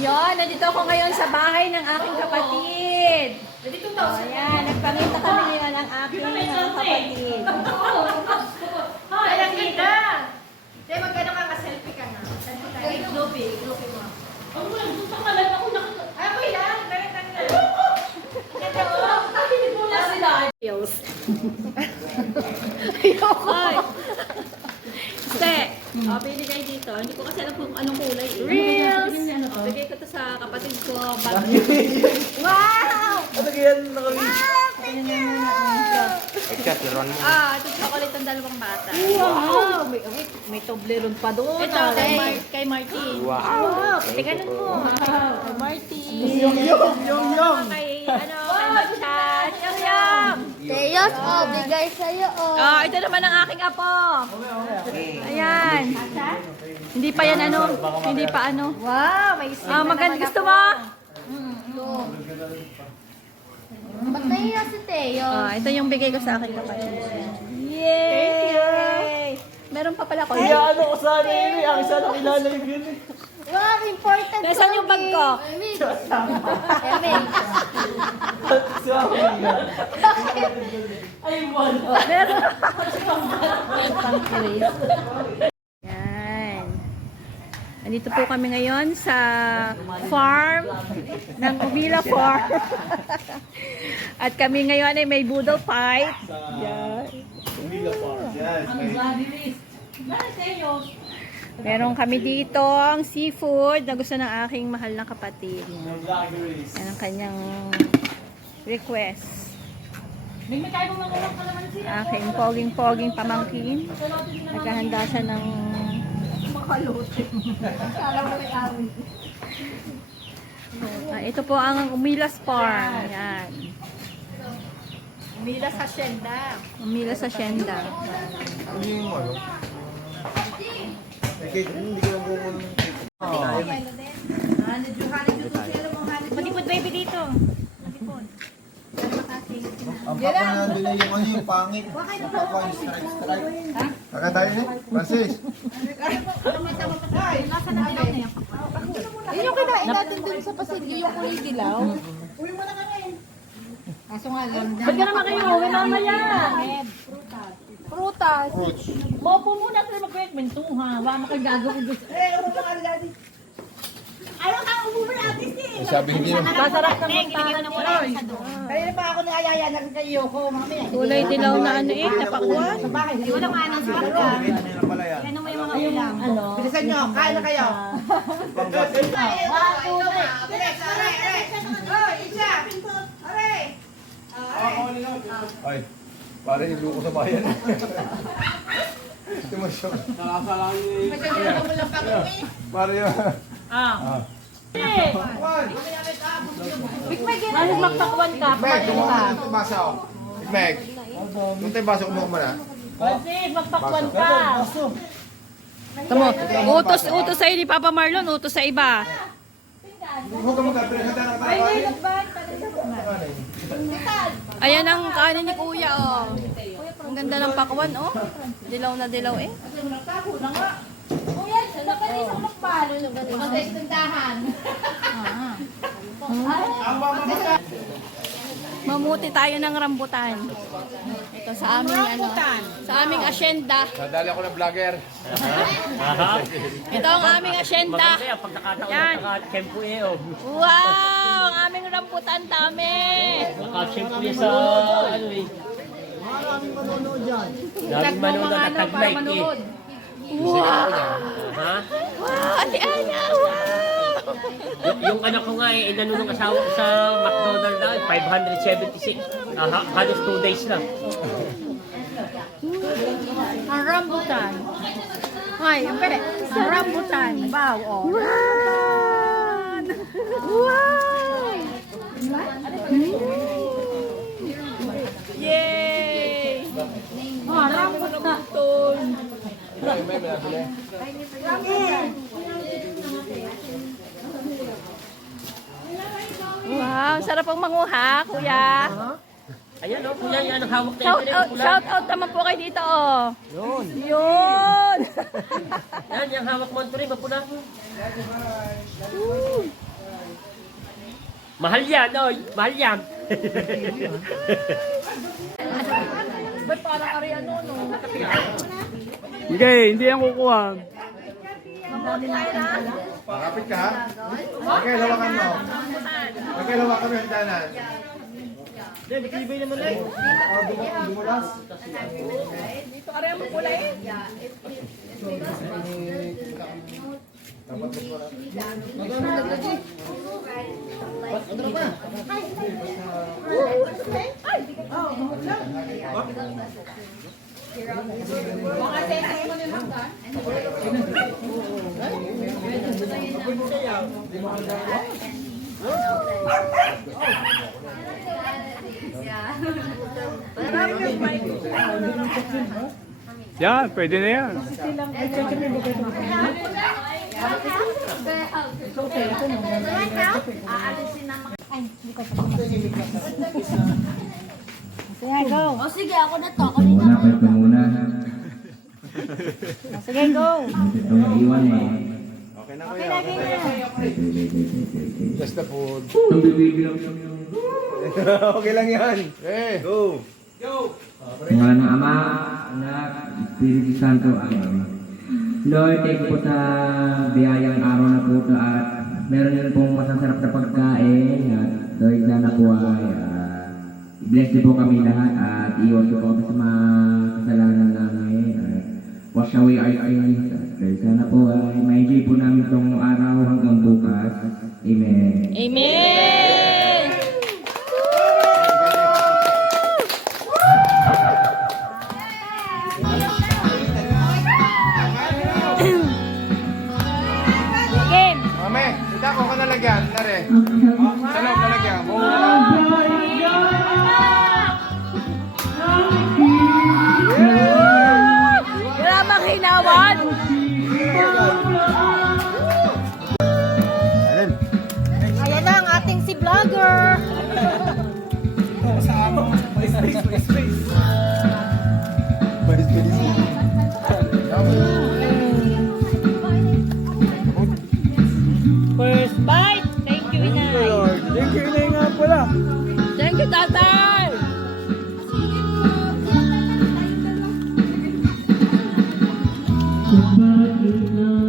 Yon, nandito ako ngayon sa bahay ng aking kapatid. Ayan, nagpangita kami ngayon ng aking kapatid. Alam kita! Hindi, magkano ka ka-selfie ka na? Selfie ka. Ay, globe mo. Ang wala, gusto ka lang ako nakita. Ay, ako yan! Ganit lang yan. Ito, takinig mo na sila. Reels. Ayoko. Ste, pili kayo dito. Hindi ko kasi alam kung anong kulay. Reels! Bigay ko to sa kapatid ko. Wow! Ano kaya nakalis? Ito chocolate ng dalawang bata. Wow! May Toblerone pa doon. Ito, kay Martin. Wow! Tingnan mo. Kay Martin. Yung! Kay Magchat. Yung! Teyos, bigay sa'yo, Ito naman ang aking apo. Ayan. Hindi pa yan hindi pa Wow, may maganda. Gusto mo? Ba't nahiya si Teo? Ito yung bigay ko sa aking kapatid. Yay! Meron pa pala ko. Kaya ano ko sana yun eh. Ang isa na kilala yung yun eh. Wow, important. Nasaan yung bag ko? Emin. Si Mama Mia. Ay, one. Meron. Yan. Nandito po kami ngayon sa farm ng Umila Farm. At kami ngayon ay may boodle fight. Yan. Meron kami dito ang seafood na gusto ng aking mahal na kapatid. Yan ang kanyang request. Aking poging-poging pamangkin. Naghahanda siya ng ito po ang Umilas Farm. Yan. Umilas Hacienda. Umilas Hacienda. Ano yung ano? Hindi ko lang buong Matipod baby dito. ang papa na nandun na yung ano yung pangit. Papa yung strike. Kaka tayo ni? Francis. Yun yung kinain natin dun sa pasilyo, yung kulay dilaw. Kaso nga lang. Ba't ka naman kayo? Uwi mamaya. Prutas. Fruits. Mopo muna tayo mag-kwentmentuha. Wala mo kayo gagawin gusto. Sabi hindi naman. Masarap ng muntahan ng uloy. Kanina pa ako nangayaya na kayo ko, mamaya. Kulay dilaw na napakuan. Hindi ko lang ano sa bangka. Ano pala yan? Ano mo yung mga ulam? Bilisan nyo, kain na kayo. Ay, pare ilu ko sa bayan. Tumasyon. Pare yun. Ano magpakuan ka? Meg, kumuha ka ng basa ako. Meg, kung tayo basa kumuha mo na. Francis, magpakuan ka. Tamo, utos sa'yo ni Papa Marlon, utos sa iba. Huwag ka magkapirasyon tayo ng tayo. Ayan ang kanin ni Kuya, oh. Ang ganda ng pakwan, oh. Dilaw na dilaw, eh. Kuya, sa pa rin sa makpalo. Magdahan. Mamuti tayo ng rambutan. Ito sa aming sa aming asyenda. Nadali ako ng vlogger. Ito ang aming asyenda. Yan. Wow, ang aming rambutan dami. Naka-siyempre sa ano eh. Maraming manonood dyan. Daming manonood at tag-like eh. Wow. Ha? Wow, Ate Ana, wow. Yung anak ko nga eh, inano nung asawa ko sa McDonald's na, 576. Halos 2 days lang. Ang rambutan. Ay, ang pwede. Ang rambutan. Wow, oh. Wow. Wow. Yay. Rambutan. Wow, sarap ang manguha, kuya. Ayan o, kuya, yan ang hawak na ito. Shout out naman po kayo dito, oh. Yun. Yan, yung hawak mo ito rin, mapula. Mahal yan, oy. Mahal yan. Ba't parang ariyan no? Hindi, hindi yan kukuha. Pakapit ka ha? Okay, lawakan mo. Okay, lawakan mo yung danan. Dumulas. Dito ariyan mo pula eh. Dapat mo pala. Yan, pwede na yan. Sige, go. O sige, ako na to. Kanina. Muna ko ito muna. Sige, go. Ito iwan eh. Okay na kuya. Just the food. Itong bibigyan Okay lang yan. Eh. Go. ng ngalan ng Ama, Anak, Espiritu Santo. Amen. Lord, thank you po sa biyayang araw na po ito at meron din pong masasarap na pagkain at Lord, sana po ay bless din po kami lahat at iwas po kami sa mga kasalanan namin at wash away our sins at Lord, sana po ay ma-enjoy po namin itong araw hanggang bukas. Amen. Amen! Game! Mame, sita ko ka nalagyan. Nare. Sa loob nalagyan. Wala bang hinawan? Ayan na ang ating si vlogger. First bite. Thank you, Inay. Thank you, Inay nga pala. Thank you, Tatay. Bakit